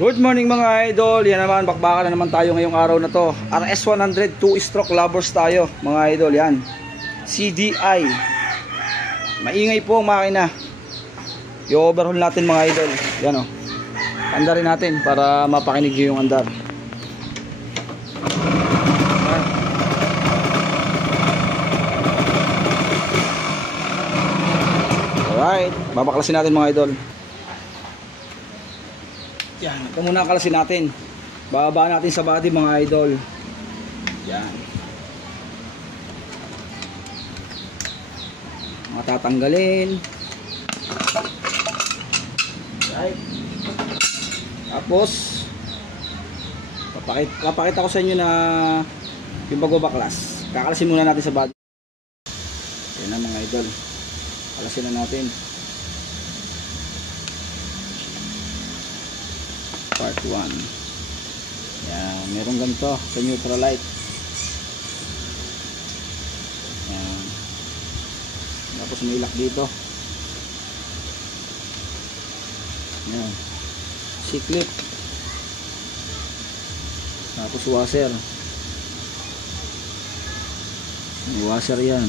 Good morning mga idol. Yan naman, bakbakan na naman tayo ngayong araw na to. RS100 2-stroke lovers tayo mga idol. Yan, CDI. Maingay po ang makina. I-overhaul natin mga idol. Yan o, andarin natin para mapakinig nyo yung andar. Alright, babaklasin natin mga idol. Yan, ito muna kalasin natin. Bababa natin sa body mga idol. Yan. Matatanggalin. Right. Tapos papakita ko sa inyo na yung pagbabaklas. Kakalasin muna natin sa body. Yan na mga idol. Kalasin na natin. Part 1. Yan, meron ganito sa neutral light. Yan. Tapos may lock dito. Yan. C-clip. Tapos washer. May washer yan.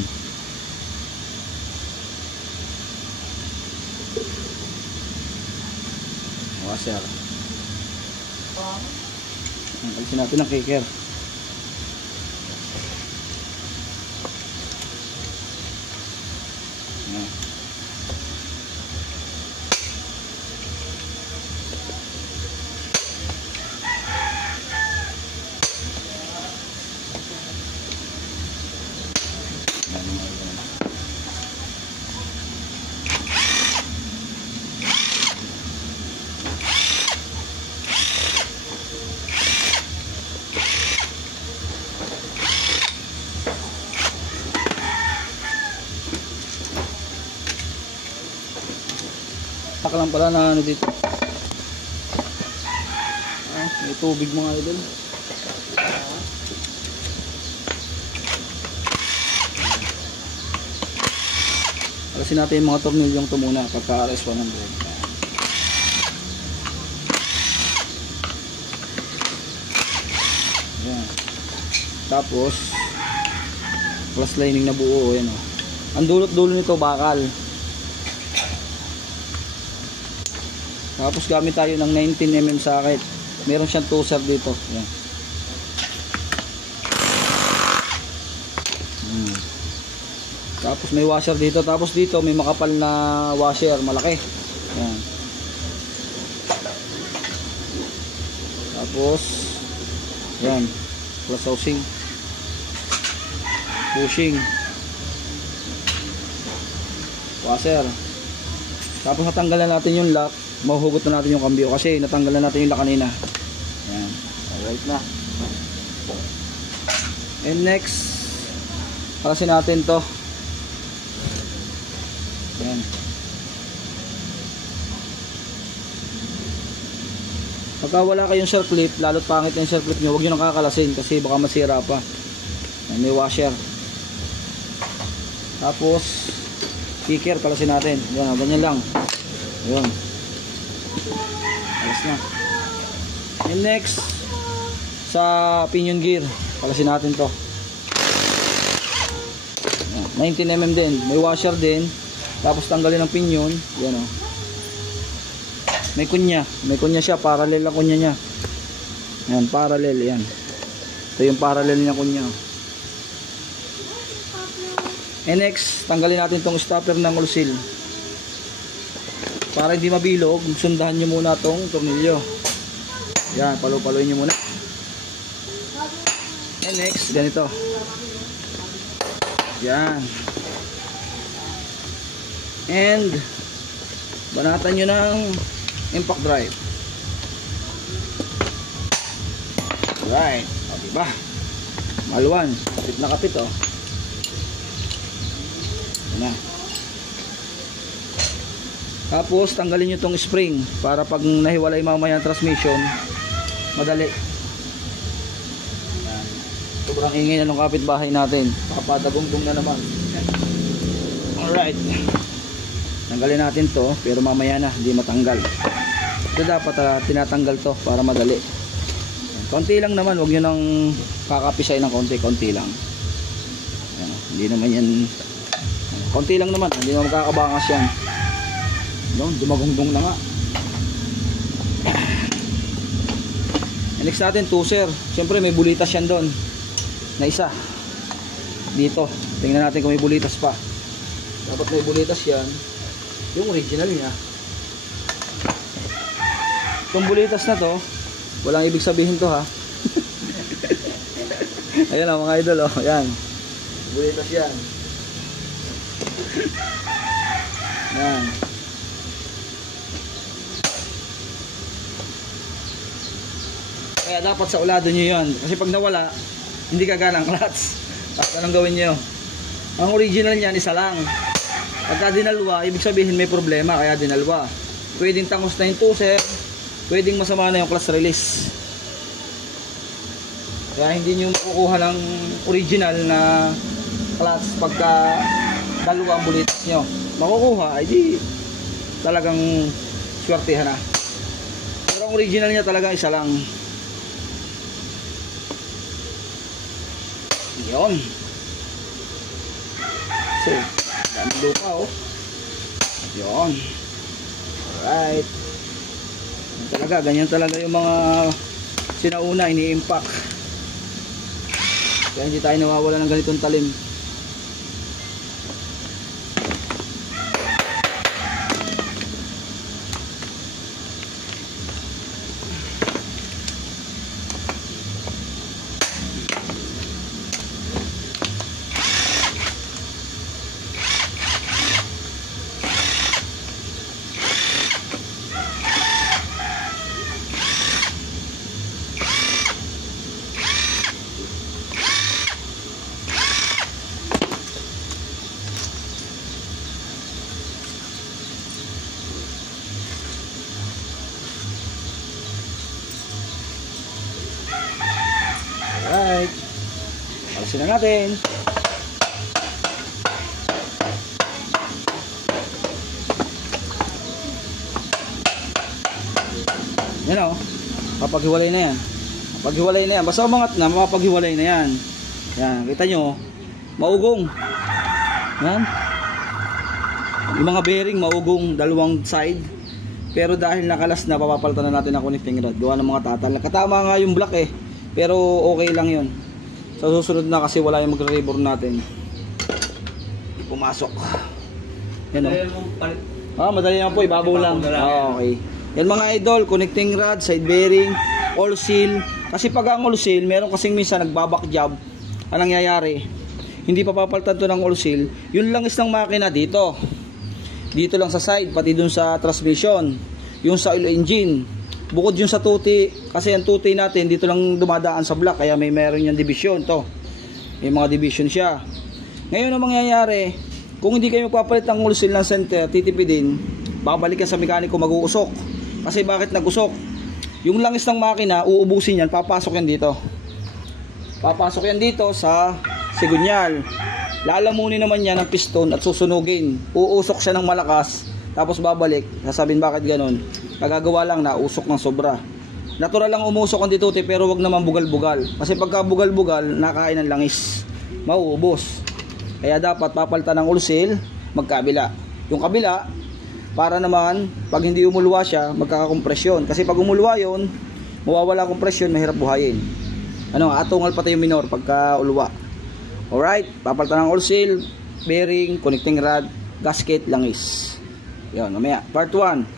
Washer. Alisin natin ang kicker. Tak lang pala na ano dito. May tubig mga idol. Alasin natin yung mga tornilyong ito muna pagka RS100. Ayan. Tapos plus lining na buo. Ayan, oh. Ang dulot-dulo nito bakal. Tapos gamit tayo ng 19mm socket. Meron siyang toser dito. Yan. Tapos may washer dito. Tapos dito may makapal na washer. Malaki. Yan. Tapos yan. Plus housing. Pushing. Washer. Tapos natanggalan natin yung lock. Mahuhugot na natin yung kambyo kasi natanggal na natin yung lock kanina. Ayan. Alright na. And next, kalasin natin to. Ayan. Pagka wala kayong shell clip, lalo't pangit yung shell clip nyo, huwag nyo nang kakalasin kasi baka masira pa. Ayan, may washer. Tapos kicker, kalasin natin. Ayan, ganyan lang. Ayan. Alas na. And next, sa pinion gear, kalasin natin to. 19mm din. May washer din. Tapos tanggalin ang pinion. Yan, oh. May kunya. May kunya siya. Parallel ang kunya niya. Yan, parallel. Yan. Ito yung parallel niya kunya. And next, tanggalin natin tong stopper ng oil seal. Para hindi mabilog, sundahan nyo muna tong tornilyo. Yan, palo-paloyin nyo muna. And next, ganito. Yan. And banatan nyo ng impact drive. Right. O, diba? Maluwan. Kapit na kapit, oh. Yan na. Tapos tanggalin nyo tong spring para pag nahiwalay mamaya ang transmission, madali. Sobrang ingay na ng kapitbahay natin. Papadagong-dong na naman. Alright. Tanggalin natin to, pero mamaya na, hindi matanggal. Ito dapat tinatanggal to para madali. Konti lang naman, huwag nyo nang kakapisay ng konti lang. Ayan, hindi naman yan, konti lang naman, hindi naman makakabangas yan. Doon, dumagundong na nga. Next natin, tuser. Siyempre may bulitas yan doon na isa dito. Tingnan natin kung may bulitas pa. Dapat may bulitas yan, yung original niya. Itong bulitas na to, walang ibig sabihin to ha. Ayan o mga idol o, yan bulitas yan. Yan. Kaya dapat sa ulado nyo yun. Kasi pag nawala, hindi kagana ang clutch. Tapos anong gawin nyo? Ang original niyan, isa lang. Pagka dinalwa, ibig sabihin may problema, kaya dinalwa. Pwedeng tangos na yung tuser, pwedeng masama na yung clutch release. Kaya hindi nyo makukuha ng original na clutch pagka dalawa ang bulitas nyo. Makukuha, ay di talagang swertihan na. Pero ang original niya talaga isa lang. Yun. So, dami lupa oh. Yun. Alright. Ganyan talaga yung mga sinauna, ini-impact. Kaya hindi tayo nawawala ng ganitong talim. Alright. Alisin na natin. Yan o. Mapaghiwalay na yan. Mapaghiwalay na yan. Basta umangat na, mapaghiwalay na yan. Yan. Kita nyo. Maugong. Yan. Yung mga bearing, maugong. Dalawang side. Pero dahil nakalas na, papapalitan na natin ang connecting rod. Gawa ng mga tatal. Katama nga yung block eh. Pero okay lang yun. Sa susunod na kasi wala yung magre-rebore natin. Pumasok. Yan o. Madali lang po. Ibabaw lang. Okay. Yan mga idol. Connecting rod, side bearing, all seal. Kasi pag ang all seal, meron kasing minsan nagbaback job. Anong nangyayari? Hindi pa papalitan to ng all seal. Yun lang is ng makina dito. Dito lang sa side. Pati dun sa transmission. Yung sa oil engine. Bukod yung sa tuti, kasi ang tuti natin dito lang dumadaan sa block, kaya meron yung division to. May mga division siya. Ngayon ang mangyayari, kung hindi kayo magpapalit ng oil seal ng center, titipidin, babalik ka sa mekaniko, mag-uusok. Kasi bakit nag-usok? Yung langis ng makina, uubusin yan, papasok yan dito. Papasok yan dito sa sigunyal. Lalamunin naman yan ng piston at susunugin. Uusok siya ng malakas, tapos babalik. Sasabihin bakit ganun? Nagagawa lang na usok ng sobra. Natural lang umusok ang dituti, pero wag naman bugal-bugal. Kasi pagka bugal-bugal, nakain ng langis. Mauubos. Kaya dapat papalitan ng oil seal, magkabila. Yung kabila, para naman, pag hindi umuluwa siya, magkakakompresyon. Kasi pag umuluwa yun, mawawala kompresyon, mahirap buhayin. Atungal pati yung minor pagka uluwa. Alright, papalitan ng oil seal, bearing, connecting rod, gasket, langis. Yan, mamaya. Part 1.